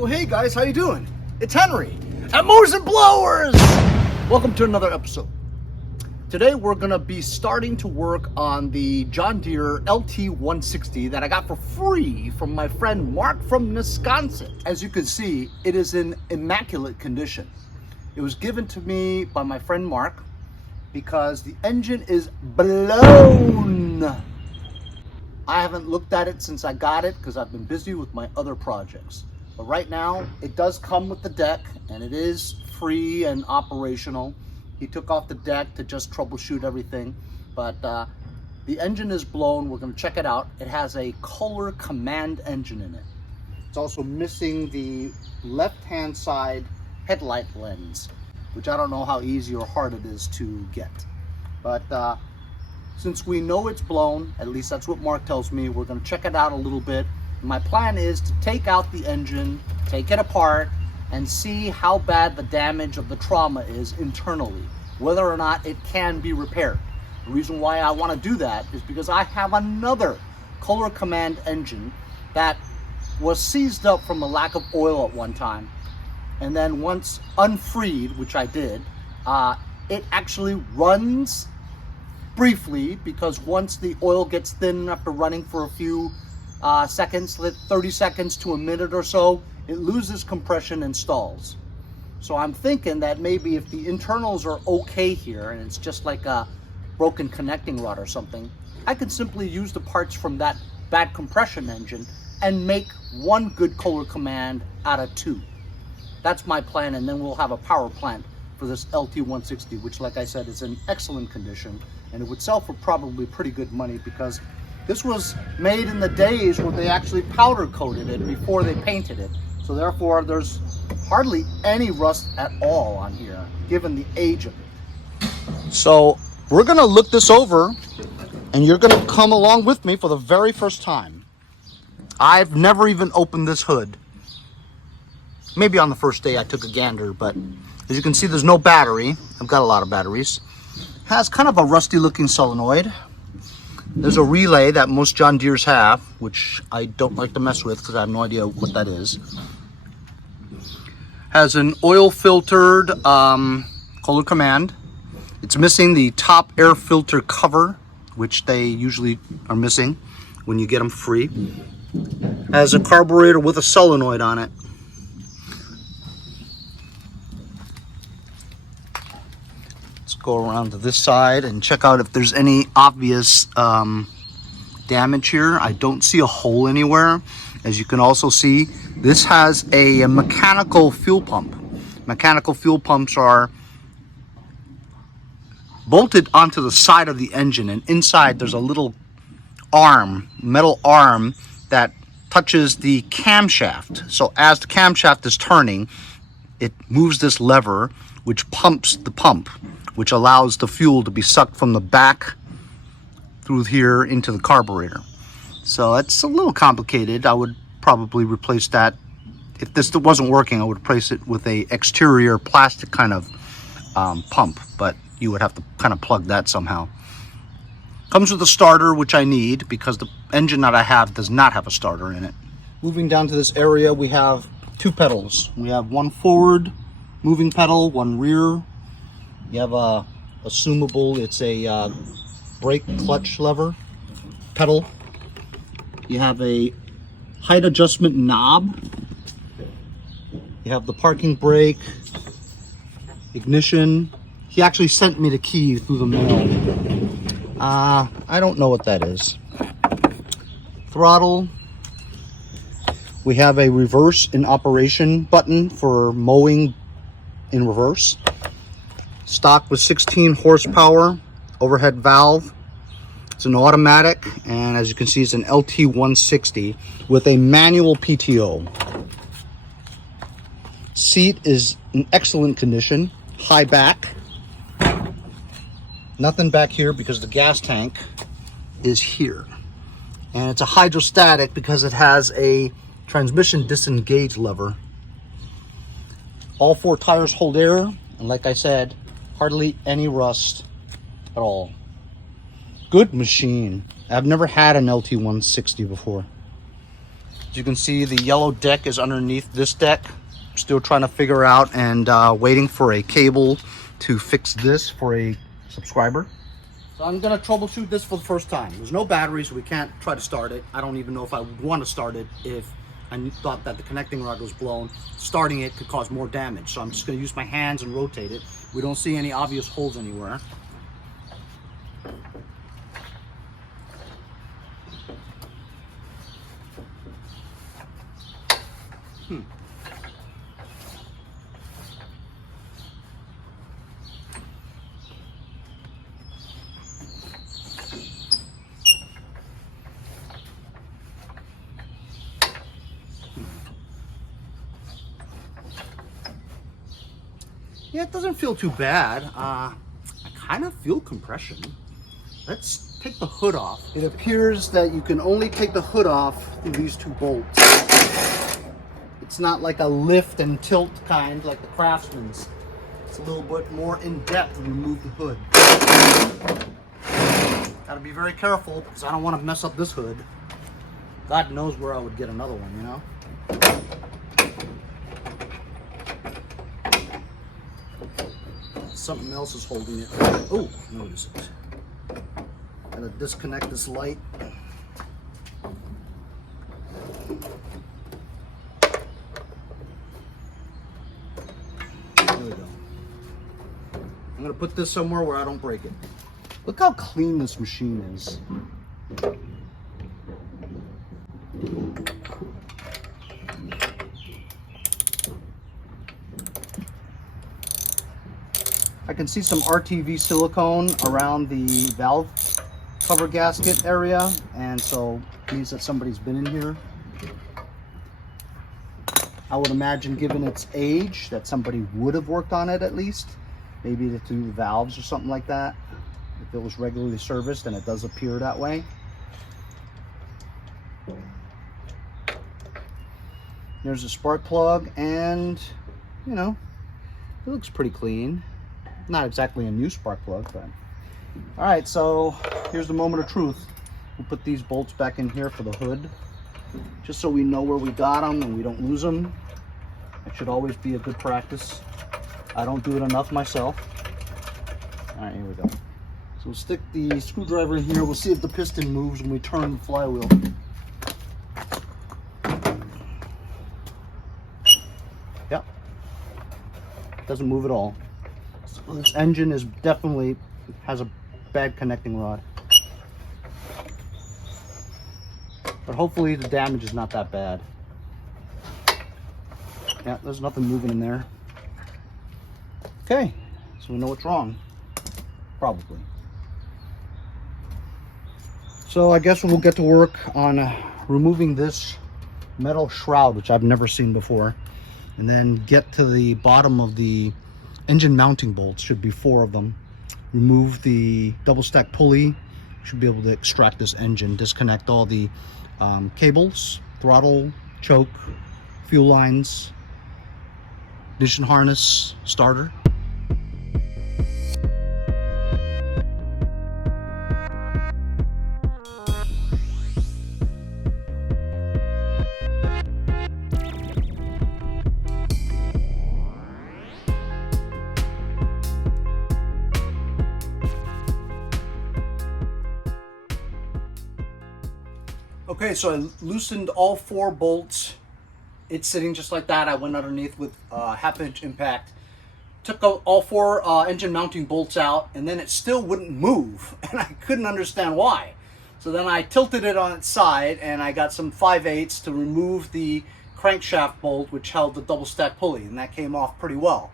Oh hey guys, how you doing? It's Henry at Mowers and Blowers! Welcome to another episode. Today we're gonna be starting to work on the John Deere Lt160 that I got for free from my friend Mark from Wisconsin. As you can see, it is in immaculate condition. It was given to me by my friend Mark because the engine is blown. I haven't looked at it since I got it because I've been busy with my other projects. But right now, it does come with the deck and it is free and operational. He took off the deck to just troubleshoot everything. But the engine is blown. We're going to check it out. It has a Kohler command engine in it. It's also missing the left-hand side headlight lens, which I don't know how easy or hard it is to get. But since we know it's blown, at least that's what Mark tells me, we're going to check it out a little bit. My plan is to take out the engine, take it apart, and see how bad the damage of the trauma is internally, whether or not it can be repaired. The reason why I want to do that is because I have another Kohler command engine that was seized up from a lack of oil at one time. And then once unfreed, which I did, it actually runs briefly, because once the oil gets thin after running for a few seconds, 30 seconds to a minute or so, it loses compression and stalls. So I'm thinking that maybe if the internals are okay here and it's just like a broken connecting rod or something, I could simply use the parts from that bad compression engine and make one good Kohler command out of two. That's my plan, and then we'll have a power plant for this Lt160, which, like I said, is in excellent condition, and it would sell for probably pretty good money because this was made in the days where they actually powder coated it before they painted it. So therefore, there's hardly any rust at all on here, given the age of it. So we're gonna look this over, and you're gonna come along with me for the very first time. I've never even opened this hood. Maybe on the first day I took a gander, but as you can see, there's no battery. I've got a lot of batteries. Has kind of a rusty looking solenoid. There's a relay that most John Deeres have, which I don't like to mess with because I have no idea what that is. Has an oil filtered Kohler command. It's missing the top air filter cover, which they usually are missing when you get them free. Has a carburetor with a solenoid on it. Go around to this side and check out if there's any obvious damage here. I don't see a hole anywhere. As you can also see, this has a mechanical fuel pump. Mechanical fuel pumps are bolted onto the side of the engine, and inside there's a little arm, metal arm, that touches the camshaft. So as the camshaft is turning, it moves this lever which pumps the pump, which allows the fuel to be sucked from the back through here into the carburetor. So it's a little complicated. I would probably replace that. If this wasn't working, I would replace it with a exterior plastic kind of pump, but you would have to kind of plug that somehow. Comes with a starter, which I need because the engine that I have does not have a starter in it. Moving down to this area, we have two pedals. We have one forward moving pedal, one rear. You have a assumable, it's a brake clutch lever pedal. You have a height adjustment knob. You have the parking brake, ignition. He actually sent me the key through the mail. I don't know what that is. Throttle. We have a reverse in operation button for mowing in reverse. Stock with 16 horsepower, overhead valve. It's an automatic, and as you can see, it's an Lt160 with a manual PTO. Seat is in excellent condition, high back. Nothing back here because the gas tank is here. And it's a hydrostatic because it has a transmission disengage lever. All four tires hold air, and like I said, hardly any rust at all. Good machine. I've never had an Lt160 before. As you can see, the yellow deck is underneath this deck. Still trying to figure out and waiting for a cable to fix this for a subscriber. So I'm gonna troubleshoot this for the first time. There's no battery, so we can't try to start it. I don't even know if I would want to start it if I thought that the connecting rod was blown. Starting it could cause more damage. So I'm just gonna use my hands and rotate it. We don't see any obvious holes anywhere. Yeah, it doesn't feel too bad. I kind of feel compression. Let's take the hood off. It appears that you can only take the hood off through these two bolts. It's not like a lift and tilt kind like the Craftsman's. It's a little bit more in depth to remove the hood. Gotta be very careful because I don't want to mess up this hood. God knows where I would get another one, you know? Something else is holding it. Oh, notice it. Gotta disconnect this light. There we go. I'm gonna put this somewhere where I don't break it. Look how clean this machine is. I can see some RTV silicone around the valve cover gasket area, and so it means that somebody's been in here. I would imagine, given its age, that somebody would have worked on it at least, maybe to do the valves or something like that. If it was regularly serviced, and it does appear that way. There's a spark plug, and you know, it looks pretty clean. Not exactly a new spark plug, but all right. So here's the moment of truth. We'll put these bolts back in here for the hood, just so we know where we got them and we don't lose them. It should always be a good practice. I don't do it enough myself. All right, here we go. So we'll stick the screwdriver in here. We'll see if the piston moves when we turn the flywheel. Yep, doesn't move at all. So this engine is definitely has a bad connecting rod, but hopefully the damage is not that bad. Yeah, there's nothing moving in there. Okay, so we know what's wrong, probably. So I guess we'll get to work on removing this metal shroud, which I've never seen before, and then get to the bottom of the engine mounting bolts. Should be 4 of them. Remove the double stack pulley. Should be able to extract this engine, disconnect all the cables, throttle, choke, fuel lines, ignition harness, starter. Okay, so I loosened all 4 bolts. It's sitting just like that. I went underneath with a 1/2-inch impact, took all 4 engine mounting bolts out, and then it still wouldn't move, and I couldn't understand why. So then I tilted it on its side, and I got some 5/8 to remove the crankshaft bolt, which held the double stack pulley, and that came off pretty well.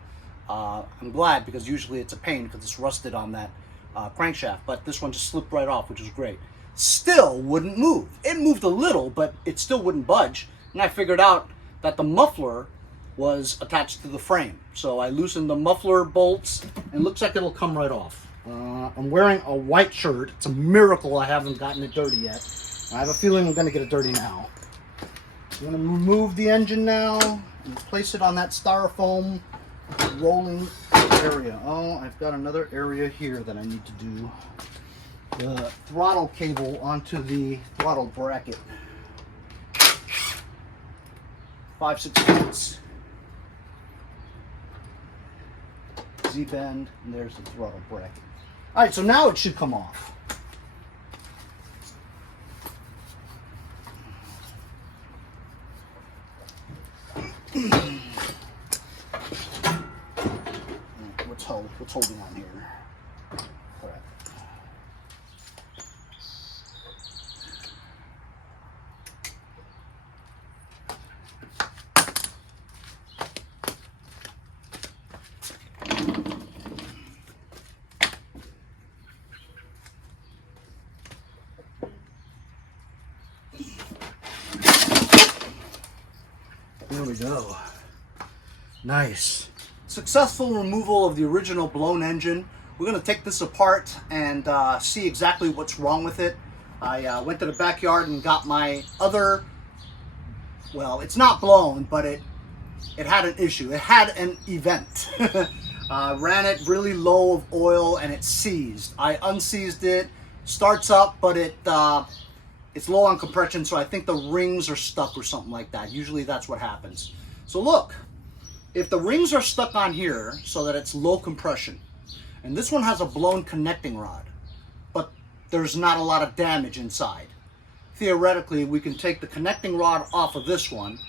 I'm glad, because usually it's a pain because it's rusted on that crankshaft, but this one just slipped right off, which was great. Still wouldn't move. It moved a little, but it still wouldn't budge. And I figured out that the muffler was attached to the frame. So I loosened the muffler bolts, and it looks like it'll come right off. I'm wearing a white shirt. It's a miracle I haven't gotten it dirty yet. I have a feeling I'm gonna get it dirty now. I'm gonna remove the engine now and place it on that styrofoam rolling area. Oh, I've got another area here that I need to do. The throttle cable onto the throttle bracket. 5/16. Z-bend, and there's the throttle bracket. All right, so now it should come off. What's holding on here? All right. There we go. Nice. Successful removal of the original blown engine. We're going to take this apart and see exactly what's wrong with it. I went to the backyard and got my other, well, it's not blown, but it had an issue. It had an event. Ran it really low of oil and it seized. I unseized it, starts up, but it's low on compression, so I think the rings are stuck or something like that. Usually that's what happens. So look, if the rings are stuck on here so that it's low compression, and this one has a blown connecting rod, but there's not a lot of damage inside. Theoretically, we can take the connecting rod off of this one.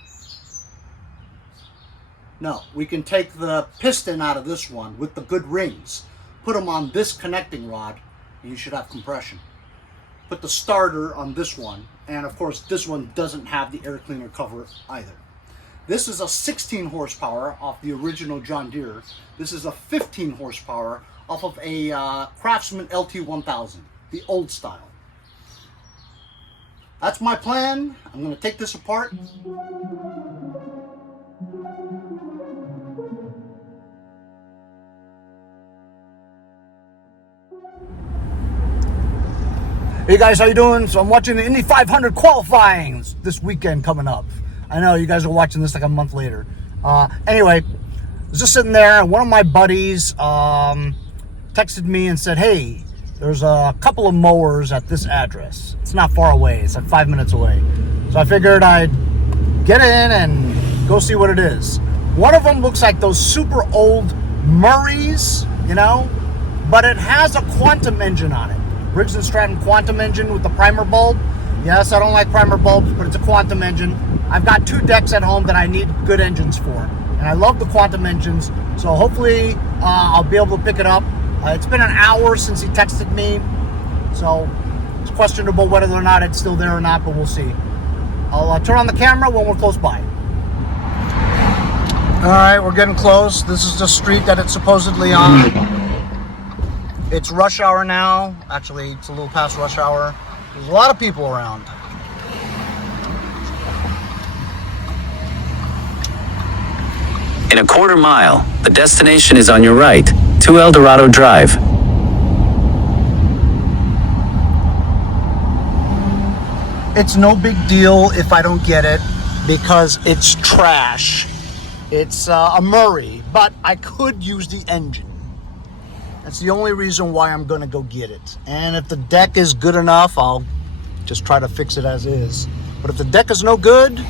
No, we can take the piston out of this one with the good rings, put them on this connecting rod, and you should have compression. Put the starter on this one, and of course this one doesn't have the air cleaner cover either. This is a 16 horsepower off the original John Deere. This is a 15 horsepower off of a Craftsman Lt160, the old style. That's my plan. I'm going to take this apart. Hey guys, how you doing? So I'm watching the Indy 500 qualifying this weekend coming up. I know you guys are watching this like a month later. Anyway, I was just sitting there and one of my buddies texted me and said, hey, there's a couple of mowers at this address. It's not far away. It's like 5 minutes away. So I figured I'd get in and go see what it is. One of them looks like those super old Murrays, you know, but it has a quantum engine on it. Briggs & Stratton quantum engine with the primer bulb. Yes, I don't like primer bulbs, but it's a quantum engine. I've got 2 decks at home that I need good engines for. And I love the quantum engines, so hopefully I'll be able to pick it up. It's been an hour since he texted me, so it's questionable whether or not it's still there or not, but we'll see. I'll turn on the camera when we're close by. All right, we're getting close. This is the street that it's supposedly on. It's rush hour now. Actually, it's a little past rush hour. There's a lot of people around. In a quarter mile, the destination is on your right, 2 Eldorado Drive. It's no big deal if I don't get it because it's trash. It's a Murray, but I could use the engine. That's the only reason why I'm going to go get it. And if the deck is good enough, I'll just try to fix it as is. But if the deck is no good,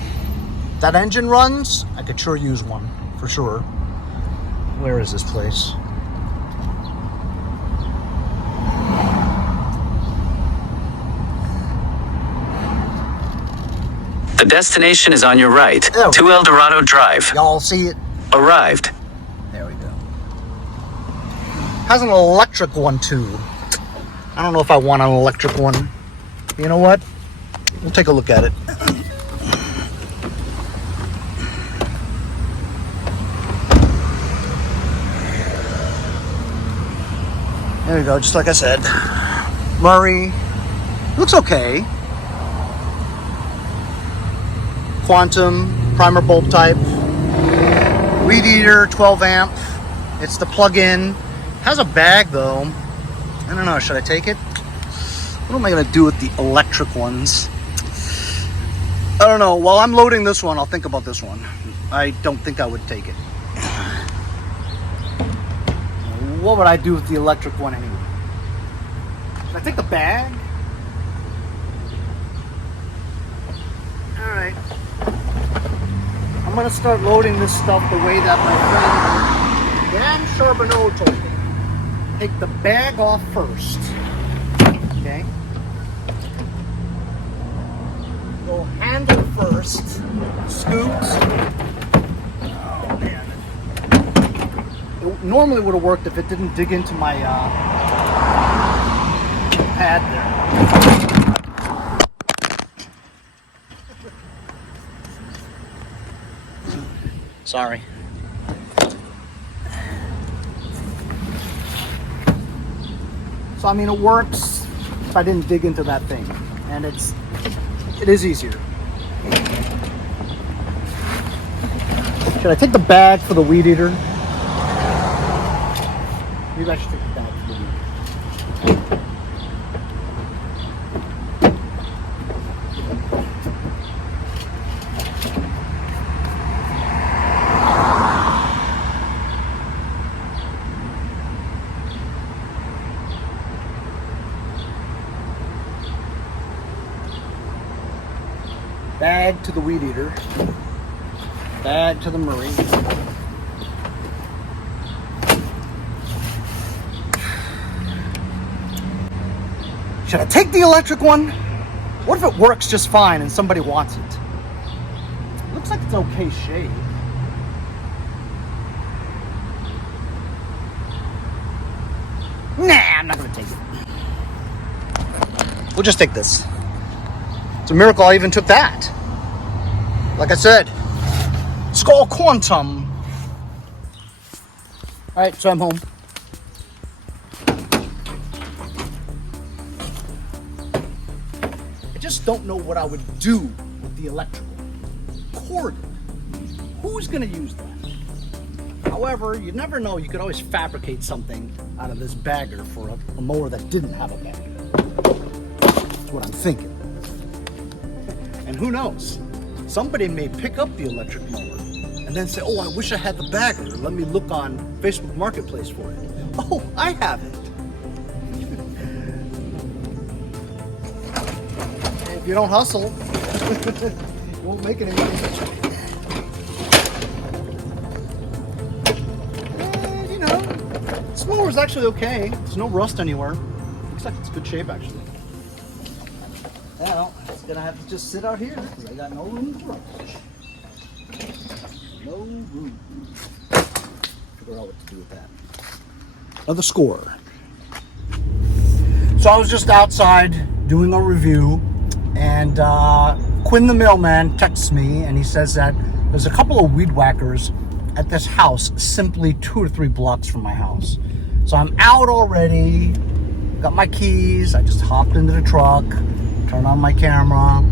that engine runs, I could sure use one, for sure. Where is this place? The destination is on your right, 2 Eldorado Drive. Y'all see it? Arrived. There we go. Has an electric one too. I don't know if I want an electric one. You know what? We'll take a look at it. There we go, just like I said. Murray. Looks okay. Quantum, primer bulb type. Weed eater, 12 amp. It's the plug-in. Has a bag though. I don't know, should I take it? What am I gonna do with the electric ones? I don't know. While I'm loading this one, I'll think about this one. I don't think I would take it. What would I do with the electric one anyway? Should I take the bag? Alright. I'm gonna start loading this stuff the way that my friend Dan Charbonneau told me. Take the bag off first. Okay. Go handle first. Scoot. Oh man. It normally would have worked if it didn't dig into my pad there. Sorry. So I mean, it works if I didn't dig into that thing, and it is easier. Should I take the bag for the weed eater? Maybe I should take the bag for the weed eater. Bag to the weed eater. Bag to the Murray. Should I take the electric one? What if it works just fine and somebody wants it? Looks like it's okay shape. Nah, I'm not gonna take it. We'll just take this. It's a miracle I even took that. Like I said, Skull Quantum. All right, so I'm home. I just don't know what I would do with the electrical cord. Who's gonna use that? However, you never know. You could always fabricate something out of this bagger for a mower that didn't have a bagger. That's what I'm thinking. And who knows? Somebody may pick up the electric mower and then say, oh, I wish I had the bagger. Let me look on Facebook Marketplace for it. Oh, I have it. If you don't hustle, you won't make it anymore. And, you know, this mower's actually okay. There's no rust anywhere. Looks like it's good shape, actually. Well, it's gonna have to just sit out here because I got no room to rush. No room. Figure out what to do with that. Another score. So I was just outside doing a review, and Quinn the mailman texts me, and he says that there's a couple of weed whackers at this house, simply 2 or 3 blocks from my house. So I'm out already. Got my keys. I just hopped into the truck. Turn on my camera.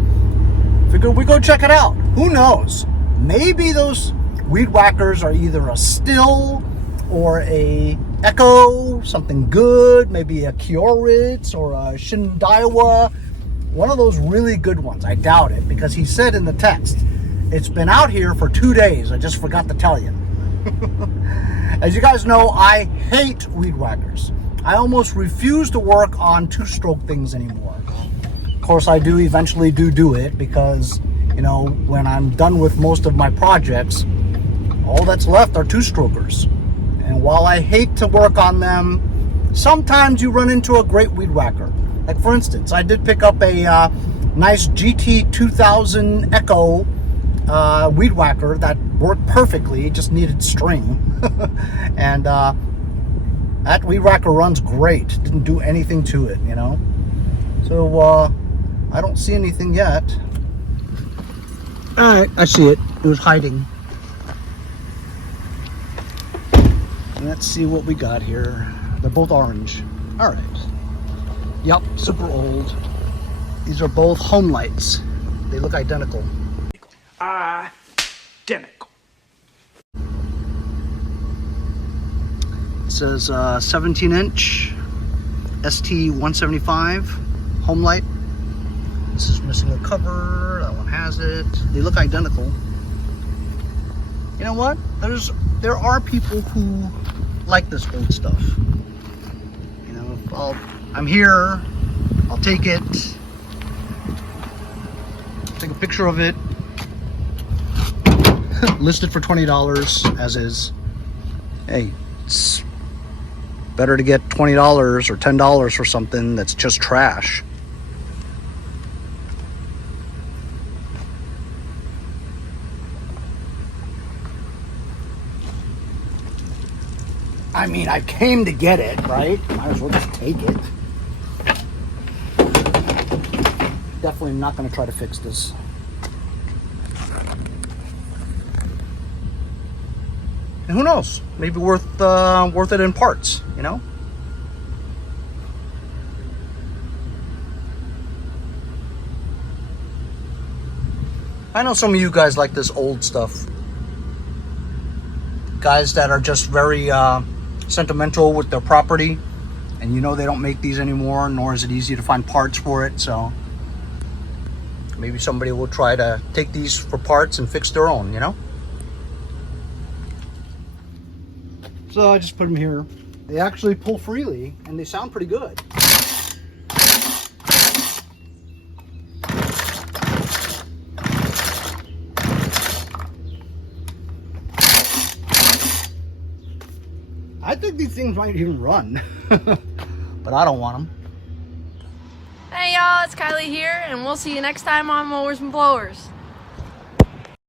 Figured we go check it out. Who knows? Maybe those weed whackers are either a Still or a Echo, something good. Maybe a Kioritz or a Shindaiwa. One of those really good ones. I doubt it because he said in the text, it's been out here for 2 days. I just forgot to tell you. As you guys know, I hate weed whackers. I almost refuse to work on 2-stroke things anymore. Of course, I do eventually do it because, you know, when I'm done with most of my projects, all that's left are 2-strokers. And while I hate to work on them, sometimes you run into a great weed whacker. Like for instance, I did pick up a nice GT 2000 Echo weed whacker that worked perfectly. It just needed string. And that weed whacker runs great. Didn't do anything to it, you know. So, I don't see anything yet. All right, I see it. It was hiding. Let's see what we got here. They're both orange. All right. Yep, super old. These are both home lights. They look identical. Identical. It says 17-inch ST175 home light. This is missing a cover. That one has it. They look identical. You know what? There are people who like this old stuff. You know, I'm here. I'll take it. Take a picture of it. listed for $20 as is. Hey, it's better to get $20 or $10 for something that's just trash. I mean, I came to get it, right? Might as well just take it. Definitely not going to try to fix this. And who knows? Maybe worth it in parts, you know? I know some of you guys like this old stuff. Guys that are just very sentimental with their property, and you know they don't make these anymore, nor is it easy to find parts for it, so maybe somebody will try to take these for parts and fix their own, you know? So I just put them here. They actually pull freely and they sound pretty good. I think these things might even run, but I don't want them. Hey y'all, it's Kylie here, and we'll see you next time on Mowers and Blowers.